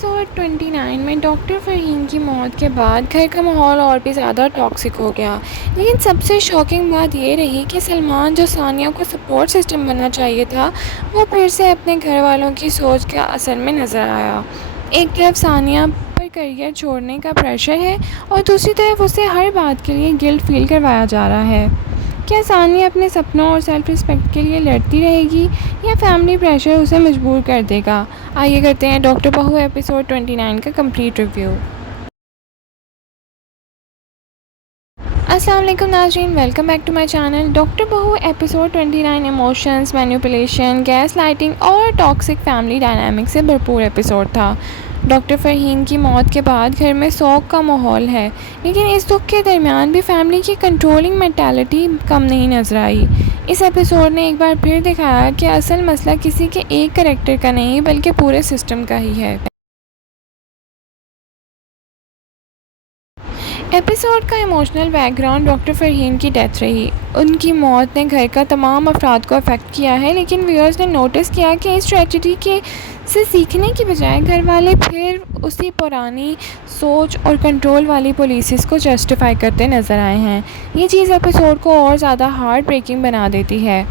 Episode 29 में doctor Faheem की मौत के बाद घर का माहौल और भी ज़्यादा टॉक्सिक हो गया। लेकिन सबसे शॉकिंग बात ये रही कि सलमान, जो सानिया को सपोर्ट सिस्टम बनना चाहिए था, वो फिर से अपने घर वालों की सोच के असर में नज़र आया। एक तरफ सानिया पर करियर छोड़ने का प्रेशर है और दूसरी तरफ उसे हर बात के लिए गिल्ट फील करवाया जा रहा है। क्या सानिया अपने सपनों और सेल्फ रिस्पेक्ट के लिए लड़ती रहेगी या फैमिली प्रेशर उसे मजबूर कर देगा? आइए करते हैं डॉक्टर बहू एपिसोड 29 का कंप्लीट रिव्यू। अस्सलाम वालेकुम नाज़रीन, welcome back to my channel. Doctor बहू episode 29 emotions, manipulation, gaslighting और टॉक्सिक फैमिली डायनामिक से भरपूर एपिसोड था। डॉक्टर फ़हीम की मौत के बाद घर में शोक का माहौल है, लेकिन इस दुख के दरमियान भी फैमिली की कंट्रोलिंग मेंटालिटी कम नहीं नजर आई। इस एपिसोड ने एक बार फिर दिखाया कि असल मसला किसी के एक कैरेक्टर का नहीं बल्कि पूरे सिस्टम का ही है। एपिसोड का इमोशनल बैकग्राउंड डॉक्टर फ़हीम की डेथ रही। उनकी मौत ने घर का तमाम अफराद को अफेक्ट किया है, लेकिन व्यूअर्स ने नोटिस किया कि इस ट्रेजेडी के से सीखने की बजाय घर वाले फिर उसी पुरानी सोच और कंट्रोल वाली पॉलिसीज़ को जस्टिफाई करते नज़र आए हैं। ये चीज़ एपिसोड को और ज़्यादा हार्ट ब्रेकिंग बना देती है।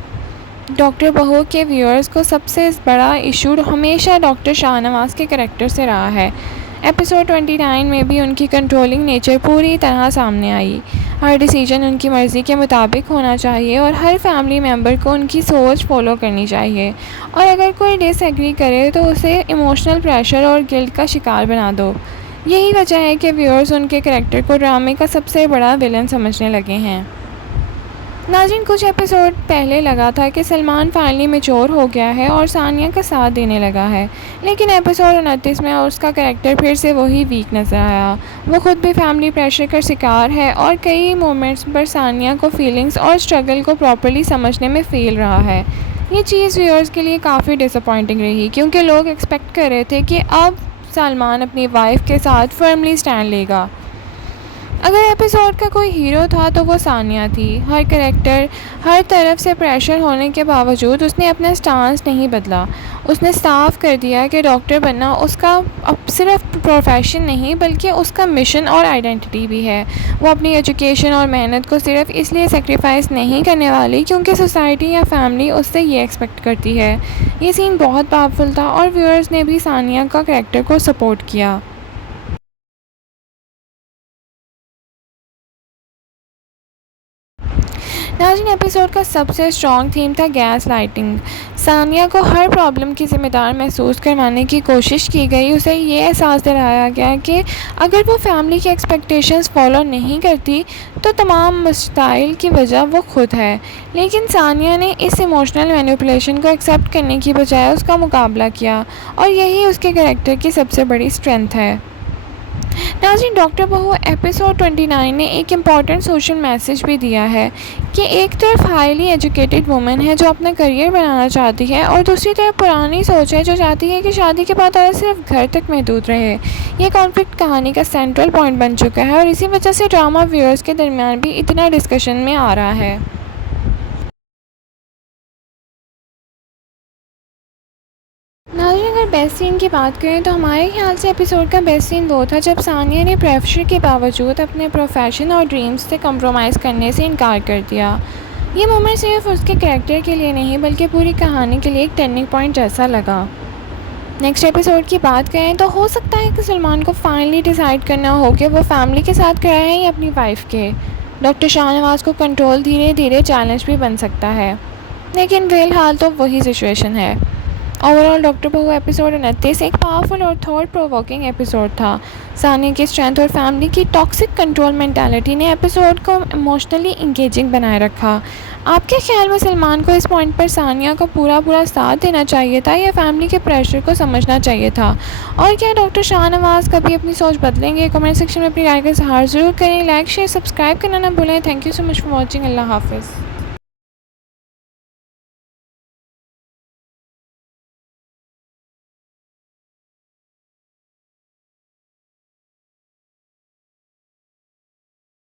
डॉक्टर बहू के व्यूअर्स को सबसे बड़ा इशू हमेशा डॉक्टर शाहनवाज के करैक्टर से रहा है। एपिसोड 29 में भी उनकी कंट्रोलिंग नेचर पूरी तरह सामने आई। हर डिसीजन उनकी मर्ज़ी के मुताबिक होना चाहिए और हर फैमिली मेम्बर को उनकी सोच फॉलो करनी चाहिए, और अगर कोई डिसएग्री करे तो उसे इमोशनल प्रेशर और गिल्ट का शिकार बना दो। यही वजह है कि व्यूअर्स उनके करैक्टर को ड्रामे का सबसे बड़ा विलन समझने लगे हैं। नाज़रीन, कुछ एपिसोड पहले लगा था कि सलमान फाइनली मैच्योर हो गया है और सानिया का साथ देने लगा है, लेकिन एपिसोड 29 में उसका कैरेक्टर फिर से वही वीक नज़र आया। वो खुद भी फैमिली प्रेशर का शिकार है और कई मोमेंट्स पर सानिया को फीलिंग्स और स्ट्रगल को प्रॉपर्ली समझने में फेल रहा है। ये चीज़ व्यूअर्स के लिए काफ़ी डिसअपॉइंटिंग रही, क्योंकि लोग एक्सपेक्ट कर रहे थे कि अब सलमान अपनी वाइफ के साथ फर्मली स्टैंड लेगा। अगर एपिसोड का कोई हीरो था तो वो सानिया थी। हर कैरेक्टर, हर तरफ से प्रेशर होने के बावजूद उसने अपना स्टांस नहीं बदला। उसने साफ कर दिया कि डॉक्टर बनना उसका अब सिर्फ प्रोफेशन नहीं बल्कि उसका मिशन और आइडेंटिटी भी है। वो अपनी एजुकेशन और मेहनत को सिर्फ इसलिए सेक्रीफाइस नहीं करने वाली क्योंकि सोसाइटी या फैमिली उससे ये एक्सपेक्ट करती है। ये सीन बहुत पावरफुल था और व्यूअर्स ने भी सानिया का कैरेक्टर को सपोर्ट किया। नाज़रीन, एपिसोड का सबसे स्ट्रॉन्ग थीम था गैस लाइटिंग। सानिया को हर प्रॉब्लम की ज़िम्मेदार महसूस करवाने की कोशिश की गई। उसे ये एहसास दिलाया गया कि अगर वो फैमिली की एक्सपेक्टेशंस फॉलो नहीं करती तो तमाम मसाइल की वजह वो खुद है। लेकिन सानिया ने इस इमोशनल मैनिपुलेशन को एक्सेप्ट करने की बजाय उसका मुकाबला किया, और यही उसके कैरेक्टर की सबसे बड़ी स्ट्रेंथ है। नाज़रीन, डॉक्टर बहू एपिसोड 29 ने एक इम्पॉर्टेंट सोशल मैसेज भी दिया है कि एक तरफ हाईली एजुकेटेड वुमेन है जो अपना करियर बनाना चाहती है, और दूसरी तरफ पुरानी सोच है जो चाहती है कि शादी के बाद औरत सिर्फ घर तक महदूद रहे। ये कॉन्फ्लिक्ट कहानी का सेंट्रल पॉइंट बन चुका है और इसी वजह से ड्रामा व्यूअर्स के दरमियान भी इतना डिस्कशन में आ रहा है। नाज़रीन, अगर बेस्ट सीन की बात करें तो हमारे ख्याल से एपिसोड का बेस्ट सीन वो था जब सानिया ने प्रेशर के बावजूद अपने प्रोफेशन और ड्रीम्स से कंप्रोमाइज़ करने से इनकार कर दिया। ये मोमेंट सिर्फ उसके कैरेक्टर के लिए नहीं बल्कि पूरी कहानी के लिए एक टर्निंग पॉइंट जैसा लगा। नेक्स्ट एपिसोड की बात करें तो हो सकता है कि सलमान को फाइनली डिसाइड करना हो कि वो फैमिली के साथ खड़ा है या अपनी वाइफ के। डॉक्टर शाहनवाज को कंट्रोल धीरे धीरे चैलेंज भी बन सकता है, लेकिन फ़िलहाल तो वही सिचुएशन है। ओवरऑल डॉक्टर बहू एपिसोड 29 एक पावरफुल और थॉट प्रोवोकिंग एपिसोड था। सानिया की स्ट्रेंथ और फैमिली की टॉक्सिक कंट्रोल मेंटालिटी ने एपिसोड को इमोशनली इंगेजिंग बनाए रखा। आपके ख्याल में सलमान को इस पॉइंट पर सानिया का पूरा साथ देना चाहिए था या फैमिली के प्रेशर को समझना चाहिए था? और क्या डॉक्टर शाहनवाज कभी अपनी सोच बदलेंगे? कमेंट सेक्शन में अपनी राय का इज़हार ज़रूर करें। लाइक, शेयर, सब्सक्राइब करना ना भूलें। Thank you so much for watching. अल्लाह हाफिज़।